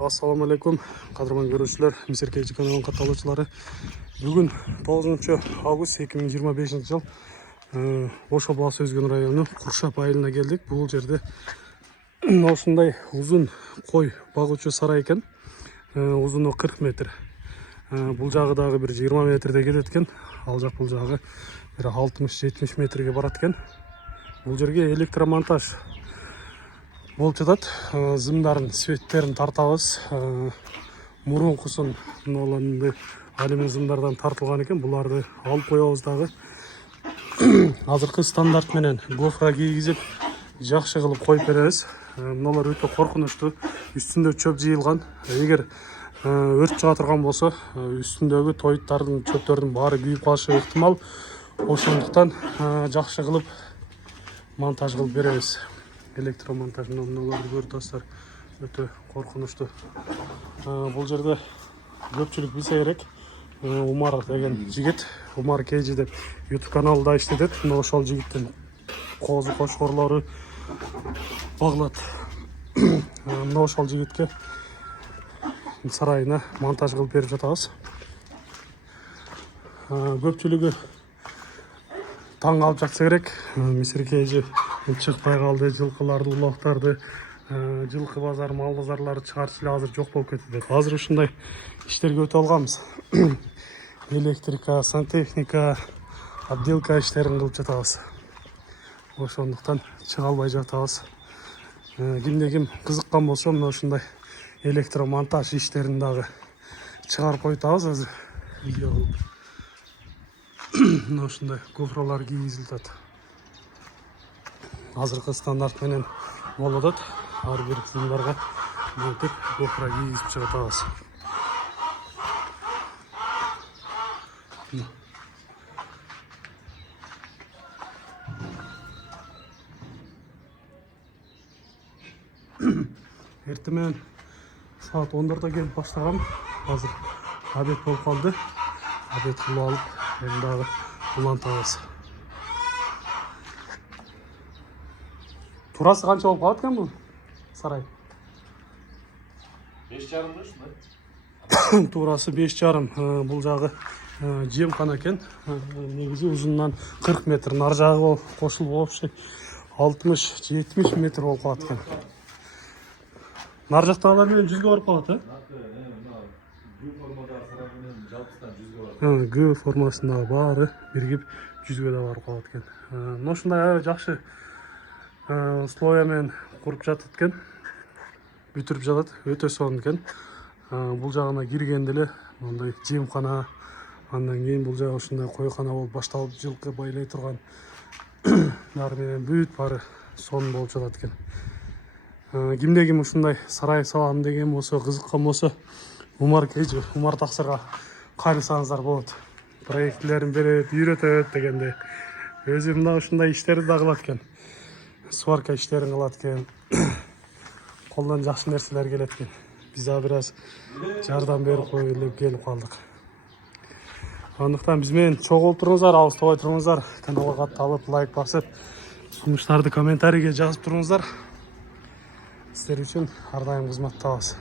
Assalamu alaikum, qadrman görüşçüler, Misir Keyci kanalının katılımcıları. Bugün 9 avgust 2025 yıl Oşo Balası Özgün rayonu Kurşap ayılına geldik. Bu yerde osындай uzun koy bağıcı saray eкен. Uzunu 40 metre. Бұл жағы дағы бір 20 метрде кететкен. Ал жақ бұл жағы бір 60-70 метрге барат екен. Бұл жерге электромонтаж болып жатат. Зымдарын, светтерін тартабыз. Мурункусын ноланды алюмин зымдардан тартылған екен. Бұларды алып қоябыз дағы. Азыркы стандарт менен гофра кийгизип жакшы кылып коюп беребиз. Мыналар өтө коркунучтуу. Үстүндө чөп жыйылган. Эгер өрт чыга турган болсо, үстүндөгү тоюттардын, чөптөрдүн баары күйүп калышы ыктымал. Ошондуктан жакшы кылып монтаж кылып беребиз. Электромонтаж мыналарды көрүп атасыздар. Өтө коркунучтуу. Бул жерде көпчүлүк билсе керек. Умар деген жигит, Умар Кейджи деп YouTube каналында иштетет. Мына ошол жигиттин козу кошкорлору багылат. Мына ошол жигитке сарайына монтаж кылып берип жатабыз. Көпчүлүгү таң алып жатса керек. Мисир Кейджи чыкпай калды, жылкыларды, улактарды, жылкы базар, мал базарлары чыгарчу эле азыр жок болуп кетти деп. Азыр ушундай иштерге өтө алганбыз. Электрика, сантехника, отделка иштерин кылып жатабыз. Ошондуктан чыга албай жатабыз. Кимде ким кызыккан болсо, мына ушундай электромонтаж иштерин дагы чыгарып койтабыз азыр. Видео кылып. Мына ушундай гофралар кийгизилип атат. Азыркы стандарт менен болуп атат. Ар бир зымдарга мынтип гофра кийгизип чыгатабыз. Эртемен саат 10-да келип баштагам. Азыр обед болуп калды. Обед кылып алып, эми дагы улантабыз. Турасы канча болуп калат экен бул сарай? 5,5 ушундай. Турасы 5,5. Бул жагы жемкана экен. Негизи узунунан 40 метр, нар жагы кошулуп вообще 60-70 метр болуп калат экен. Нар жактагылар менен 100га барып калат, Г формадагы сарай менен жалпысынан 100га барат. Г формасындагы баары биригип 100га да барып калат экен. Мына ушундай жакшы условия менен куруп жатат экен. Бүтүрүп жатат, өтө сонун экен. Бул жагына киргенде эле мындай жемкана, андан кийин бул жагы ушундай койкана болуп башталып, жылкы байлай турган нар менен бүт баары сонун болуп жатат экен. Кимде ким ушундай сарай салам деген болсо, кызыккан болсо, Умар Кейджи, Умар таксырга кайрылсаңыздар болот. Проектилерин берет, үйрөтөт дегенде. Өзү мына ушундай иштерди да кылат экен. Сварка иштерин кылат экен. Колдон жакшы нерселер келет экен. Биз да бир аз жардам берип коелу деп келип калдык. Андыктан биз менен чогулуп туруңуздар, алыстабай туруңуздар. Каналга катталып, лайк басып, сунуштарды комментарийге жазып туруңуздар. Сіздер үшін ар дайым кызматтабыз.